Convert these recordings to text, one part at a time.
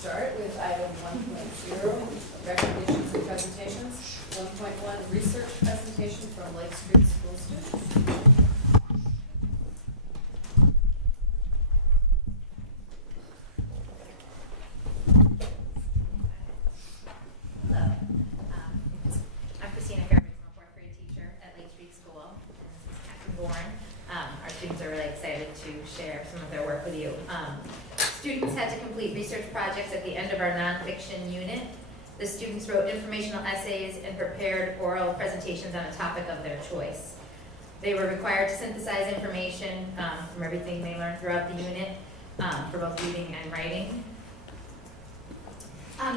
start with item 1.0, recognitions and presentations. 1.1, research presentation from Lake Street School students. Students are really excited to share some of their work with you. Students had to complete research projects at the end of our nonfiction unit. The students wrote informational essays and prepared oral presentations on a topic of their choice. They were required to synthesize information from everything they learned throughout the unit for both reading and writing.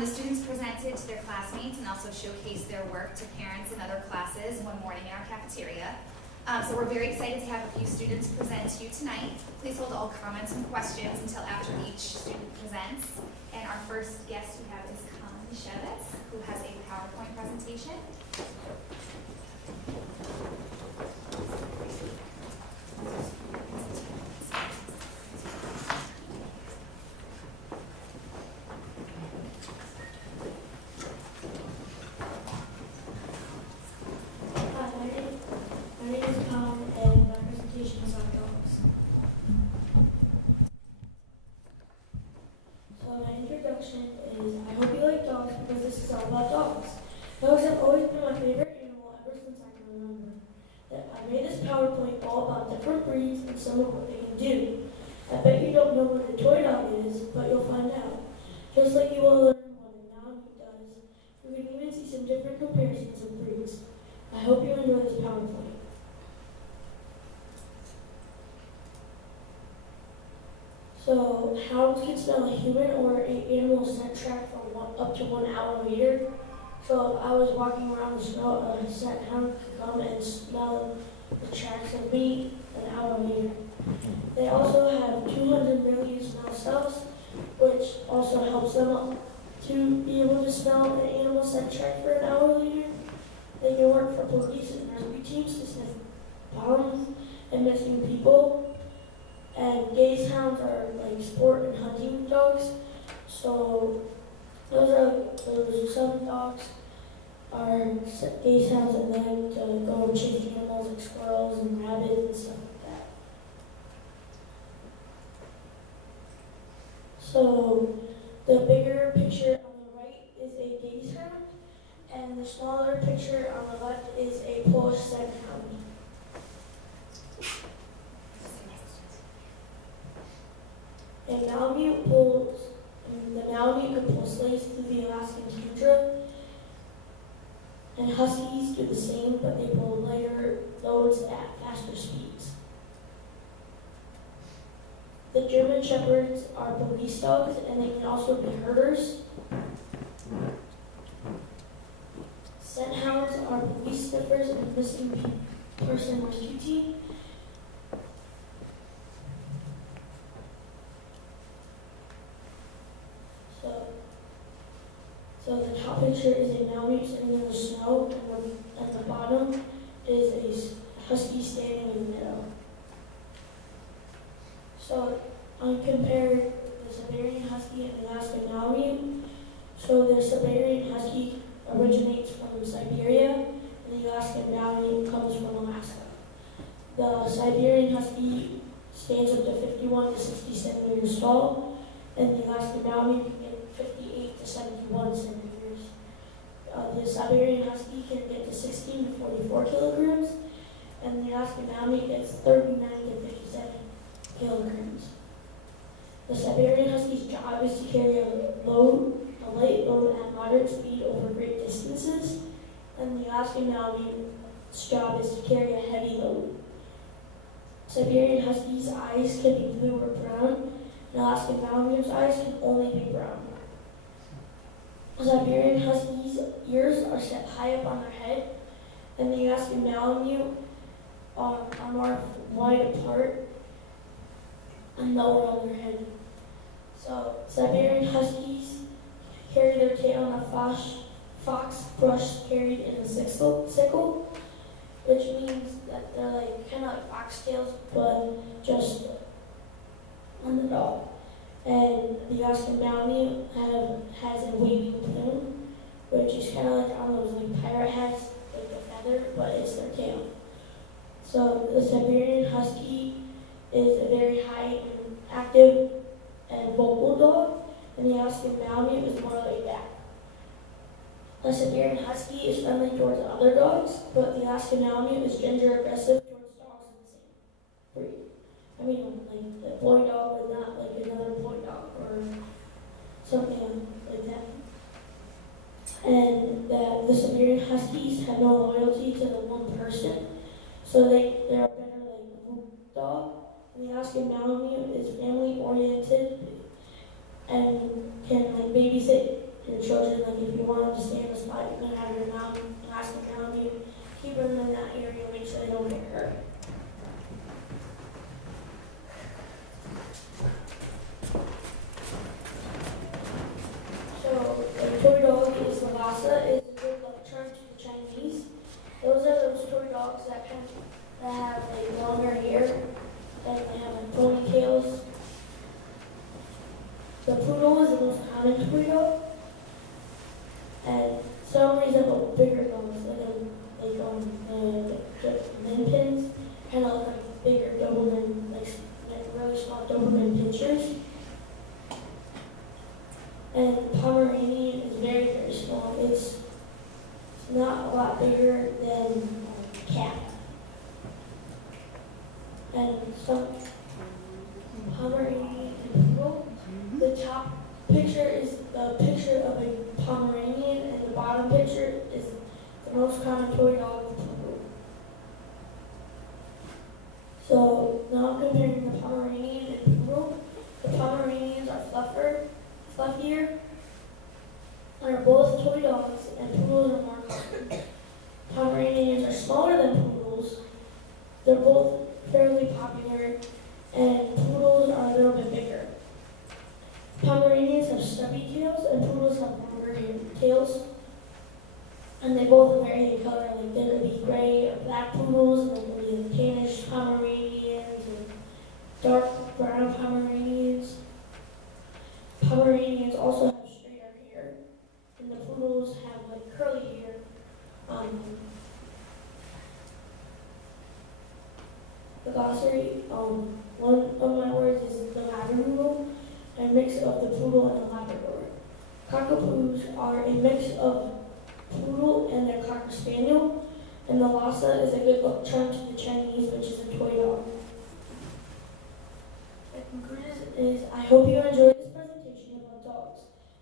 The students presented to their classmates and also showcased their work to parents and other classes one morning in our cafeteria. So we're very excited to have a few students present to you tonight. Please hold all comments and questions until after each student presents. And our first guest we have is Colin Chavez, who has a PowerPoint presentation. I hope you like dogs because this is all about dogs. Dogs have always been my favorite animal ever since I can remember. I made this PowerPoint all about different breeds and some of what they can do. I bet you don't know what a toy dog is, but you'll find out. Just like you will learn what a noun does, you can even see some different comparisons of breeds. I hope you enjoy this PowerPoint. So, hounds can smell a human or an animal scent track for up to 1 hour later. So, if I was walking around the snow, a scent hound could come and smell the tracks of me an hour later. They also have 200 million smell cells, which also helps them to be able to smell an animal scent track for an hour later. They can work for police and rescue teams to sniff bombs and missing people. And gaze hounds are like sport and hunting dogs. So those some dogs are gaze hounds and then to go chase animals like squirrels and rabbits and stuff like that. So the bigger picture on the right is a gaze hound, and the smaller picture on the left is a Polish scent hound. The Malamute can pull sleighs through the Alaskan tundra, and huskies do the same, but they pull lighter loads at faster speeds. The German Shepherds are police dogs, and they can also be herders. Scent hounds are police sniffers and missing person rescue team. So the top picture is a Malamute sitting in the snow, and at the bottom is a husky standing in the middle. So I compared the Siberian Husky and the Alaskan Malamute. So the Siberian Husky originates from Siberia, and the Alaskan Malamute comes from Alaska. The Siberian Husky stands up to 51 to 60 centimeters tall, and the Alaskan Malamute can get 58 to 71 centimeters. The Siberian Husky can get to 16 to 44 kilograms, and the Alaskan Malamute gets 39 to 57 kilograms. The Siberian Husky's job is to carry a light load at moderate speed over great distances, and the Alaskan Malamute's job is to carry a heavy load. Siberian Husky's eyes can be blue or brown, and Alaskan Malamute's eyes can only be brown. Siberian Huskies' ears are set high up on their head, and the Alaskan Malamute are more wide apart and lower on their head. So Siberian Huskies carry their tail on a fox brush carried in a sickle, which means that they're like kind of like foxtails, but just on the dog. And the Alaskan Malamute has a waving plume, which is kind of like on those like pirate hats, like a feather, but it's their tail. So the Siberian Husky is a very high and active and vocal dog, and the Alaskan Malamute is more laid back. The Siberian Husky is friendly towards other dogs, but the Alaskan Malamute is ginger aggressive towards dogs of the same breed. I mean, like the boy dog is not like another boy dog or something like that. And the Siberian Huskies have no loyalty to the one person, so they're a better like group dog. And the Alaskan Malamute is family oriented and can like babysit your children. Like if you want them to stay in the spot, you can have your Alaskan Malamute, keep them in that area, make sure they don't get hurt. So the toy dog is the Lhasa. It's a good like term to the Chinese. Those are those toy dogs that have like longer hair and they have like ponytails. The poodle is the most common toy dog, and some resemble bigger dogs, like min pins, kind of look like bigger Doberman, like really small Doberman pinchers. And Pomeranian is very, very small. It's not a lot bigger than a cat. And some Pomeranian and poodle. The top picture is the picture of a Pomeranian, and the bottom picture is the most common toy dog, the poodle. So now comparing the Pomeranian and poodle, the Pomeranians are fluffier, and are both toy dogs, and poodles are more common. Pomeranians are smaller than poodles. They're both fairly popular, and poodles are a little bit bigger. Pomeranians have stubby tails, and poodles have longer tails. And they both vary in color, like there could be gray or black poodles, and there could be tannish Pomeranians, and dark brown Pomeranians. Pomeranians also have straighter hair, and the poodles have like curly hair. The glossary, one of my words is the Labradoodle, a mix of the poodle and the Labrador. Cockapoos are a mix of poodle and a cocker spaniel, and the Lhasa is a good term to the Chinese, which is a toy dog. The conclusion is, I hope you enjoyed this presentation about dogs.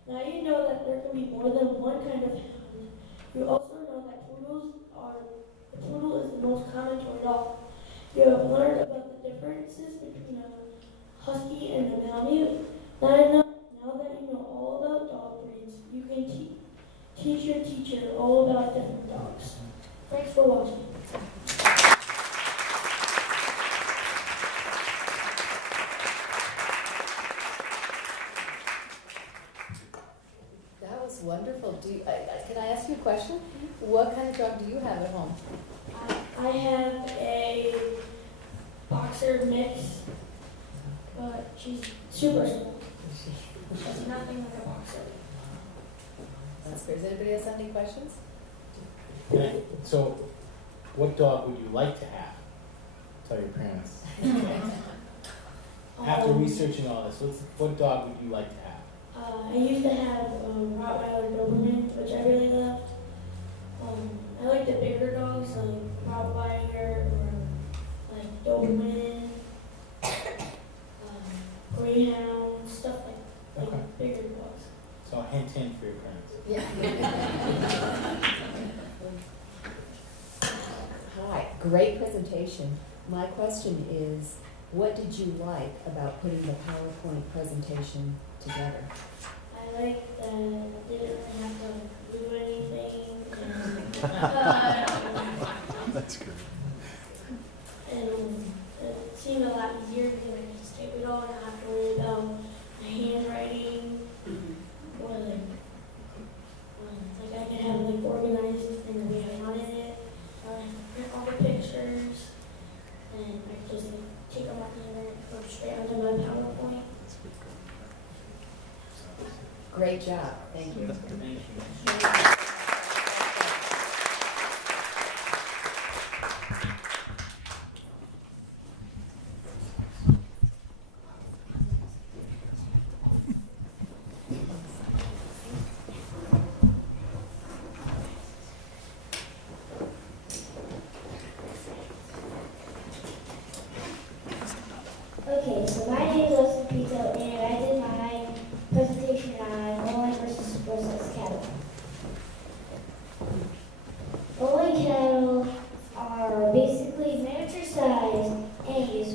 Now you know that there can be more than one kind of hound. You also know that the poodle is the most common toy dog. You have learned about the differences between a husky and a malamute. Now that you know all about dog breeds, you can teach your teacher all about different dogs. Thanks for watching. That was wonderful. Can I ask you a question? What kind of dog do you have at home? I have a boxer mix, but she's super small. She's nothing like a boxer. That's great. Does anybody else have any questions? So, what dog would you like to have? Tell your parents. After researching all this, what dog would you like to have? I used to have Rottweiler Doberman, which I really loved. I like the bigger dogs, like Rottweiler or like Doberman, Greyhound, stuff like Okay. bigger dogs. So a hint for your parents. Yeah. Hi, great presentation. My question is, what did you like about putting the PowerPoint presentation together? I like that I didn't really have to do anything. That's good. And it seemed a lot easier because I could just type it all and not have to worry about my handwriting or like I could have like organized in the way I wanted it. I would have to print all the pictures and I could just like take them off the internet and put them straight onto my PowerPoint. Great job, thank you. Okay, so my name is Austin Pito, and I did my presentation on bowling versus full-size cattle. Bowling cattle are basically miniature-sized Angus,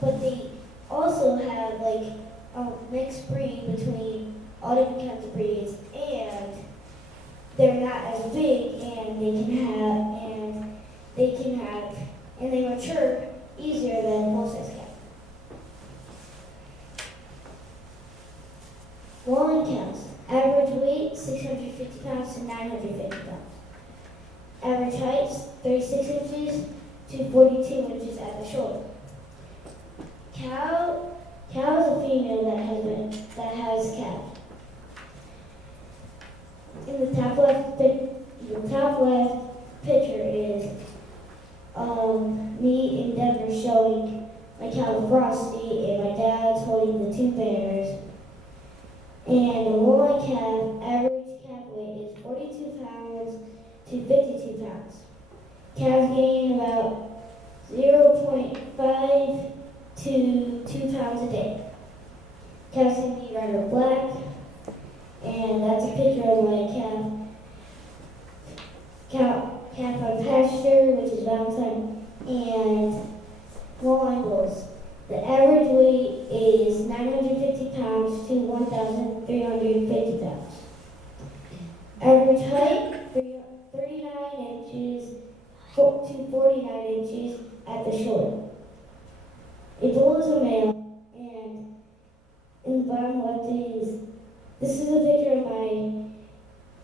but they also have like a mixed breed between all different kinds of breeds, and they're not as big, and they mature easier than full-size cattle. Bowling cows. Average weight 650 pounds to 950 pounds. Average height 36 inches to 42 inches at the shoulder. Cow is a female that has calved. In the top left picture is me in Denver showing my cow Frosty, and my dad's holding the two banners. And the woolly calf, average calf weight is 42 pounds to 52 pounds. Calves gain about 0.5 to 2 pounds a day. Calves can be red or black, and that's a picture of my calf on pasture, which is Valentine, and Lowline bulls. The average weight is 950 pounds to 1,350 pounds. Average height, 39 inches to 49 inches at the shoulder. A bull is a male, and in the bottom left this is a picture of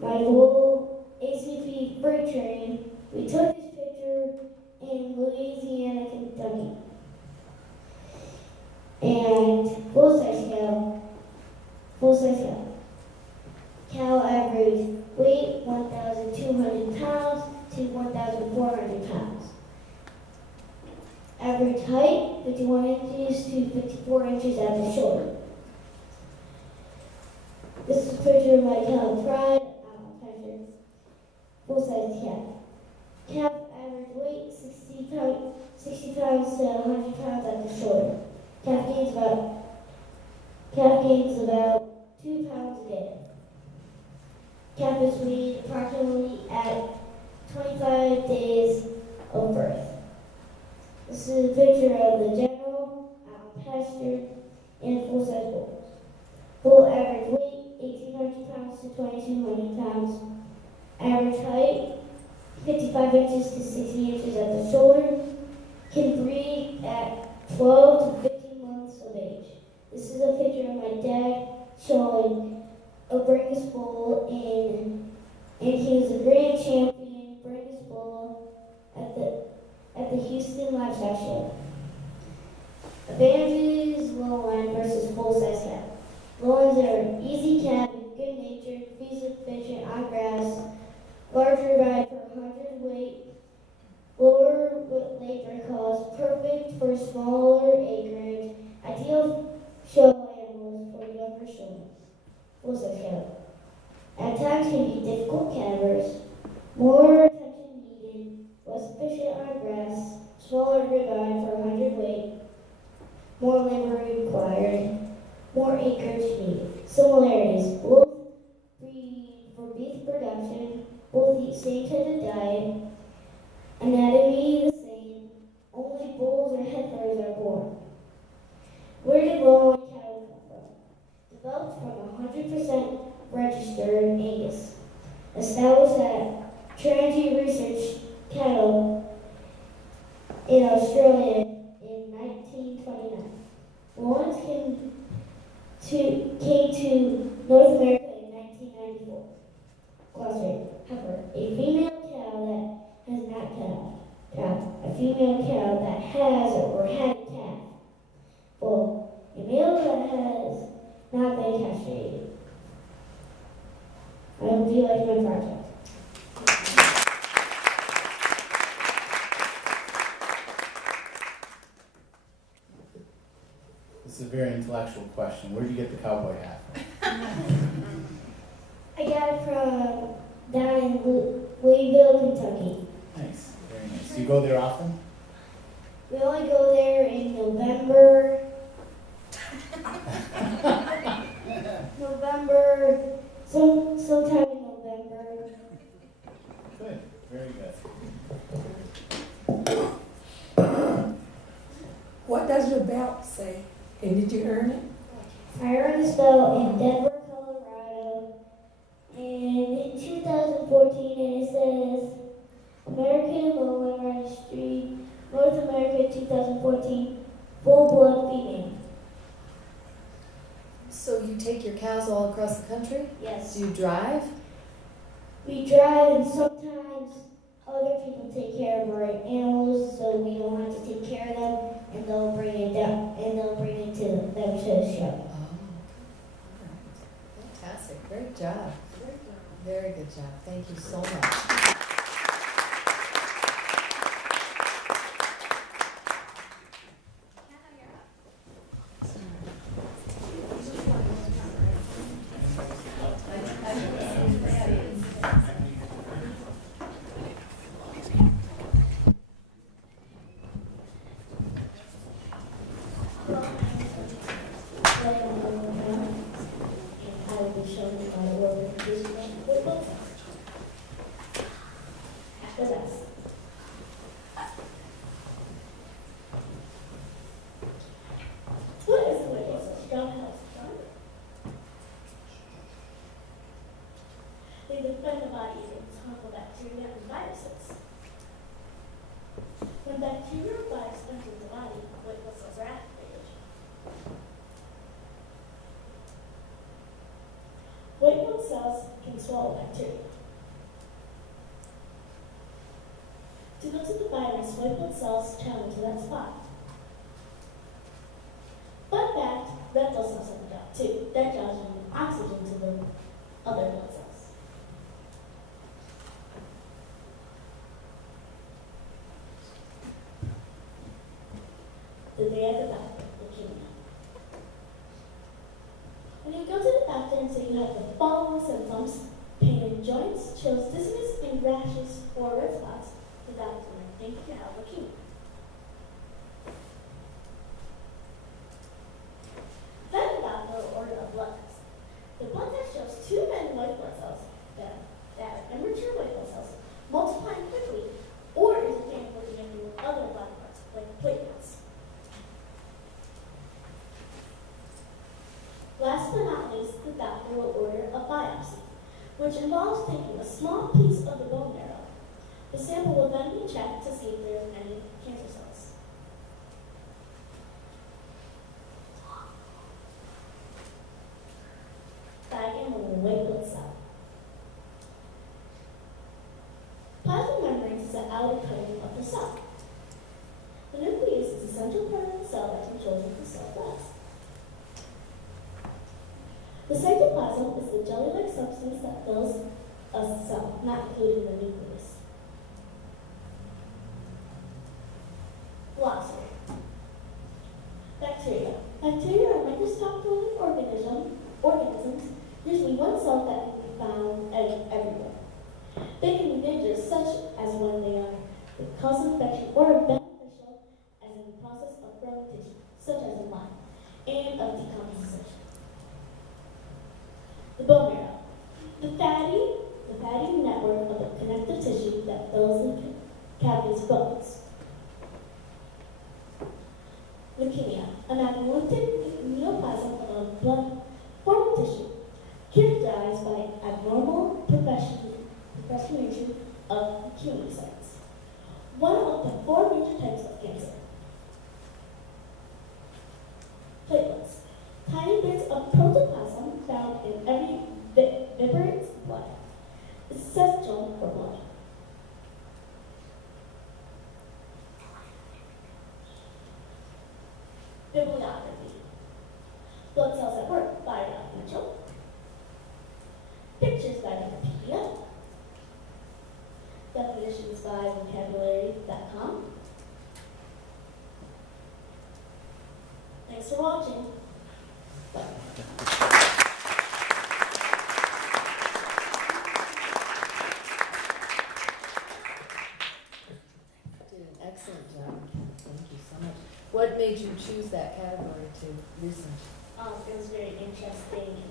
my bull ACP freight train. We took this picture in Louisiana, Kentucky. And full-size cow. Cow average weight 1,200 pounds to 1,400 pounds. Average height 51 inches to 54 inches at the shoulder. This is a picture of my cow Pride, full-size calf. Calf average weight 60 pounds to 100 pounds at the shoulder. Calf gains about 2 pounds a day. Calf is weaned approximately at 25 days of birth. This is a picture of the general, pasture, and full-size bulls. Bull average weight 1,800 pounds to 2,200 pounds. Average height 55 inches to 60 inches at the shoulder. Can breed at 12 to 15 months of age. This is a picture of my dad showing a British bull, and he was a grand champion British bull at the Houston Livestock Show. Advantages: lowline versus full-size calf. Lowlines are easy calf, good-natured, feeds efficient on grass, larger ride per 100 weight, lower labor cost, perfect for smaller acreage, ideal show animals for younger showmen. Full-size calf. At times can be difficult calvers, more attention needed, less efficient on grass, smaller ribeye for 100 weight, more labor required, more acreage needed. Similarities: both breed for beef production, both eat same type of diet, anatomy the same, only bulls or heifers are born. Where did lowline cattle come from? Developed from 100% registered Angus. Established at Trinity Research Cattle in Australia in 1929. Lowlines came to North America in 1994. Glossary: heifer, a female cow that has not calved. Calf, a female cow that has or had a calf. Bull, not been castrated. I hope you like my project. This is a very intellectual question. Where did you get the cowboy hat from? I got it from down in Louisville, Kentucky. Nice, very nice. Do you go there often? We only go there in November. Sometime in November. Good, very good. What does your belt say? And did you earn it? I earned this belt in Denver, Colorado, in 2014, and it says American Lowland Registry, North America 2014, full blood female. So you take your cows all across the country? Yes. Do you drive? We drive, and sometimes other people take care of our animals, so we don't have to take care of them, and they'll bring it down, and they'll bring it to them to the show. Oh, all right. Fantastic. Great job. Very good job. Thank you so much. They defend the body against harmful bacteria and viruses. When bacteria or virus enters the body, white blood cells are activated. White blood cells can swallow bacteria. To go to the virus, white blood cells travel to that spot. Fun fact, red blood cells have a job too. Their job is bringing oxygen to the other blood cells. The day of the doctor, leukemia. When you go to the doctor and say you have the following symptoms, pain in joints, chills, dizziness, and rashes or red spots, the doctor might think you have leukemia. Then the doctor will order a blood test. The blood test shows two red and white blood cells that are immature white blood cells multiplying quickly, or is it tampered with other blood parts like platelets. Last but not least, the doctor will order a biopsy, which involves taking a small piece of the bone marrow. The sample will then be checked to see if there are any cancer cells. Diagram of a white blood cell. Plasma membrane is the outer coating of the cell. The nucleus is the central part of the cell that controls what the cell does. The cytoplasm is the jelly-like substance that fills a cell, not including the nucleus. Glossary. Bacteria. Bacteria are microscopic organisms, usually one cell that can be found everywhere. They can be dangerous, such as when they are the cause of infection, or beneficial as in the process of growing tissue, such as in life, and of decomposition. The bone marrow. The fatty network of the connective tissue that fills the cavities of bones. Leukemia, an apoptotic neoplasm of a blood-forming tissue characterized by abnormal progression of leukemiocytes. One of the four major types of cancer. Platelets. Tiny bits of protoplasm found in every vibrate's blood. Essential for blood. Bibliography. Blood cells at work by Pictures by Wikipedia, definitions by vocabulary.com. Thanks for watching. Did an excellent job. Thank you so much. What made you choose that category to research? It was very interesting.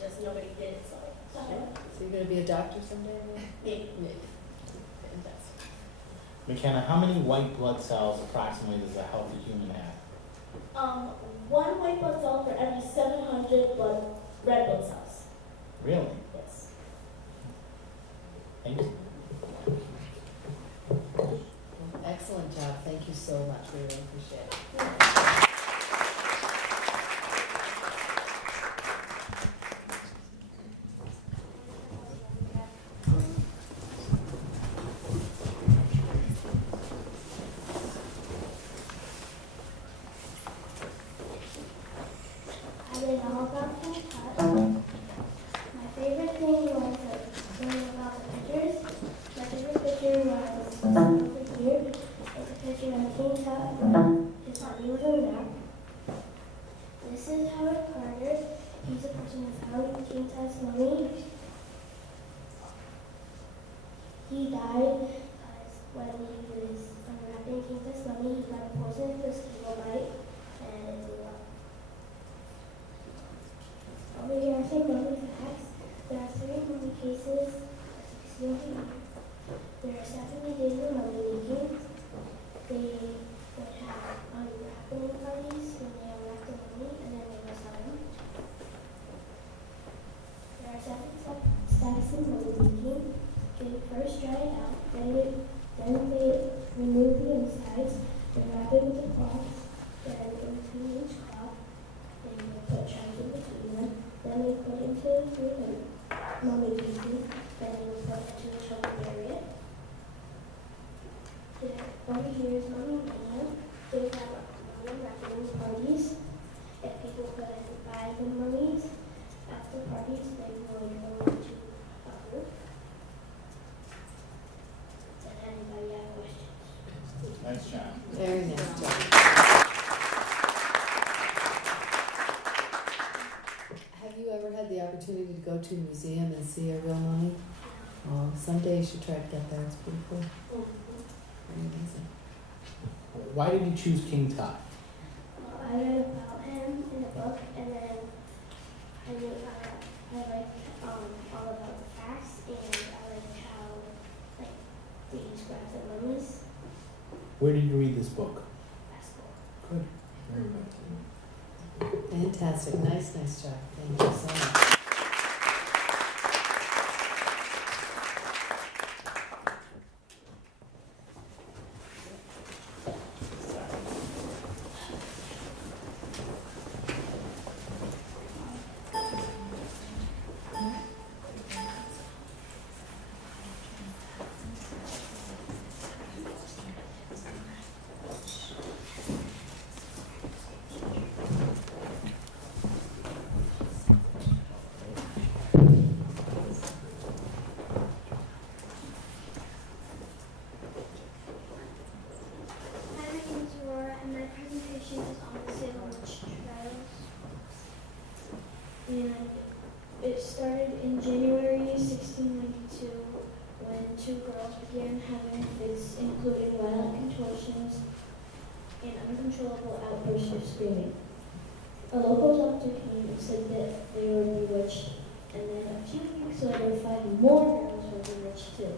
Just nobody did it, so I thought So you're going to be a doctor someday? maybe. Fantastic. McKenna, how many white blood cells approximately does a healthy human have? One white blood cell for every 700 red blood cells. Really? Yes. Thank you. Excellent job. Thank you so much. We really appreciate it. I did all about Kentucky. My favorite thing was learning about the pictures. My favorite picture was over here. It's a picture of King Tut. His mommy was over there. This is Howard Carter. He's the person who found King Tut's mommy. He died because when he was unwrapping King Tut's mommy, he got poisoned with mosquito bite and it blew up. Over here are some mummy facts. There are 3 mummy cases, 60 over here. There are 70 days of mummy making. They would have unwrapping parties when they unwrap the mummy and then they will sell them. There are 7 steps in mummy making. They first dry it out, then they remove the insides, then wrap it with a cloth, then between each cloth, then they put chimes in between them. Then they put into the mummy pieces, then they will put into the chocolate area. Over here is Mummy Mania. They have mummy wrapping parties. If people couldn't buy the mummies after parties, they would go into a group. Does anybody have questions? Nice job. Very nice job. Have you ever had the opportunity to go to a museum and see a real mummy? Oh, someday you should try to get there. It's pretty cool. Very amazing. Why did you choose King Tut? I read about him in a book, and then I liked all about the facts, and I liked how they describe the mummies. Where did you read this book? At school. Good. Very good. Fantastic. Nice job. Thank you so much. And it started in January 1692 when 2 girls began having fits, including violent contortions and uncontrollable outbursts of screaming. A local doctor came and said that they were bewitched, and then a few weeks later 5 more girls were bewitched too.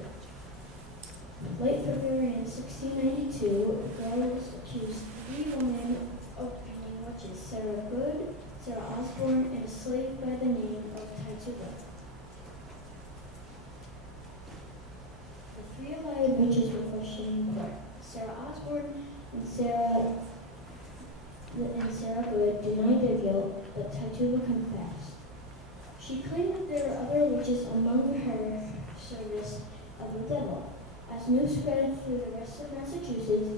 Late February in 1692, girls accused 3 women of being witches: Sarah Good, Sarah Osborne, and a slave by the name of Tituba. The 3 alleged witches were questioned in court. Sarah Osborne and Sarah Good denied their guilt, but Tituba confessed. She claimed that there were other witches among her service of the devil. As news spread through the rest of Massachusetts,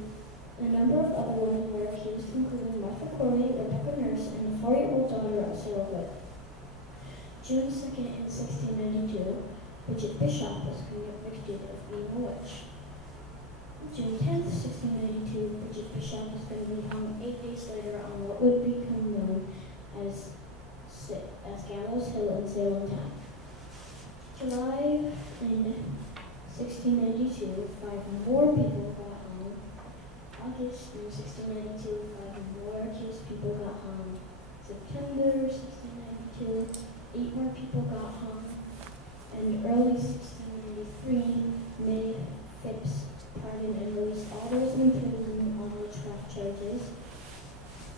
a number of other women were accused, including Martha Corey, Rebecca Nurse, and the 4-year-old daughter of Sarah Good. June 2nd in 1692, Bridget Bishop was convicted of being a witch. June 10th, 1692, Bridget Bishop was going to be hung 8 days later on what would become known as Gallows Hill in Salem Town. July in 1692, 5 more people got hung. August in 1692, 5 more accused people got hung. September 1692, 8 more people got hung. And early 1693, May Phipps pardoned and released all those in prison on witchcraft charges.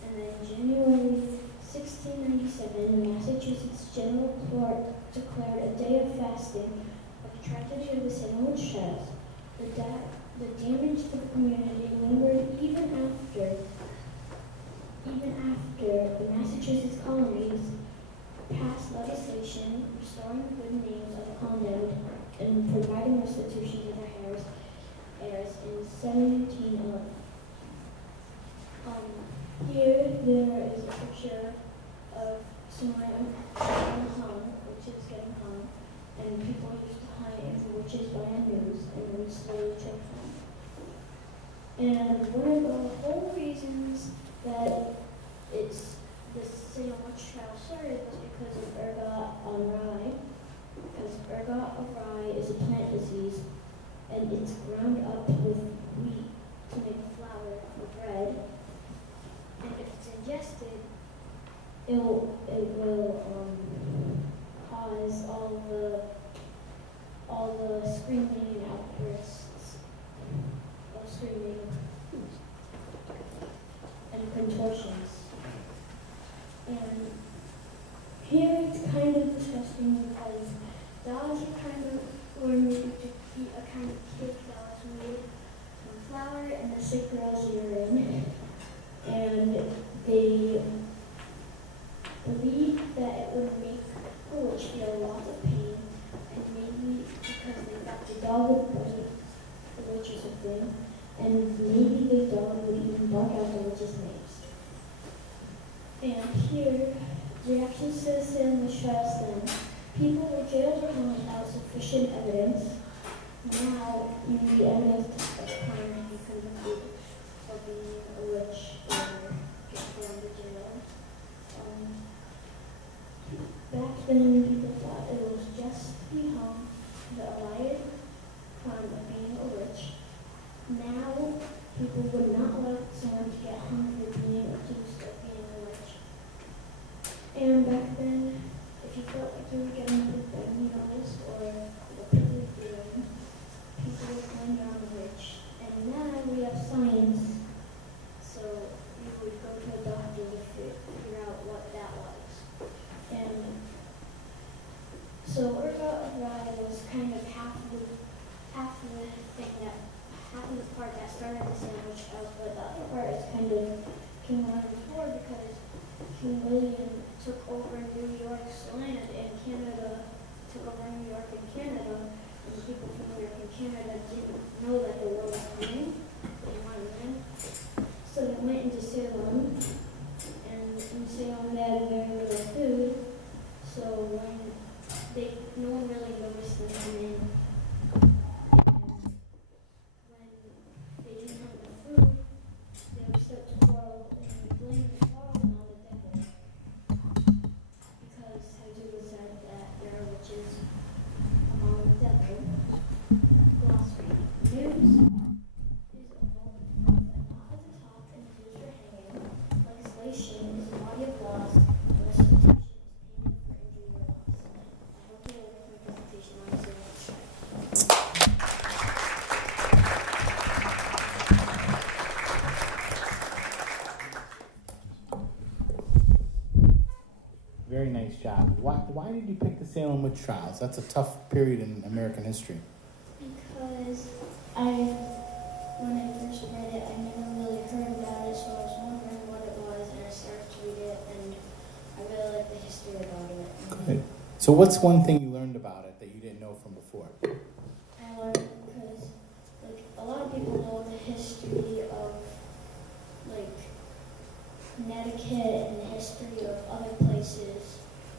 And then January 1697, Massachusetts General Court declared a day of fasting of the tragedy of the Salem witch trials. The damage to the community lingered even after the Massachusetts colonies passed legislation restoring the good names of the condemned and providing restitution to their heirs in 1711. Here there is a picture of someone hung, witches getting hung, and people used to hide the witches by the news and then slowly choked them. And one of the whole reasons that the Salem witch trial started was because of ergot on rye. Because ergot of rye is a plant disease, and it's ground up with wheat to make flour for bread. And if it's ingested, it will cause all the screaming and outbursts of screaming and contortions. And here it's kind of disgusting because dolls were made to eat a kind of cake that was made from flour and the sick girl's urine. And they believed that it would make the witch feel lots of pain, and maybe because they thought the doll would bite the witch or something, and maybe the dog would even bark out the witch's names. And here, reactions to the Salem witch trials then. People were jailed or hung without sufficient evidence. Now, you need evidence of crime to be convicted for being a witch or get thrown to jail. Back then, people thought it was just to be hung for the alleged crime of being a witch. Now, people would not allow someone to get hung for being accused of being a witch. And back then, if you felt like you were getting hit by needles or the prison feeling, people would claim you're a witch. And now we have science, so you would go to a doctor to figure out what that was. And so ergot of rye was kind of half of the part that started the Salem witch trials, but the other part is kind of came around before because King William took over New York's land, and Canada took over New York and Canada, and the people from New York and Canada didn't know that the war was coming. They wanted land. So they went into Salem, and in Salem they had very little food, so no one really noticed them come in. And when they didn't have enough food, they would start to quarrel and blame the quarreling on the devil. Because Hagee said that there are witches among the devil. Glossary. News is a moment with a knot at the top and is used for hanging. Legislation is a body of laws, and restitution is payment for injury or loss. I hope you like my presentation on Salem witch trials. Very nice job. Why did you pick the Salem witch trials? That's a tough period in American history. Because when I first read it, I never really heard about it, so I was wondering what it was, and I started to read it, and I really liked the history about it. Good. So what's one thing you learned about it that you didn't know from before? I learned because, a lot of people know the history of, Connecticut and the history of other places,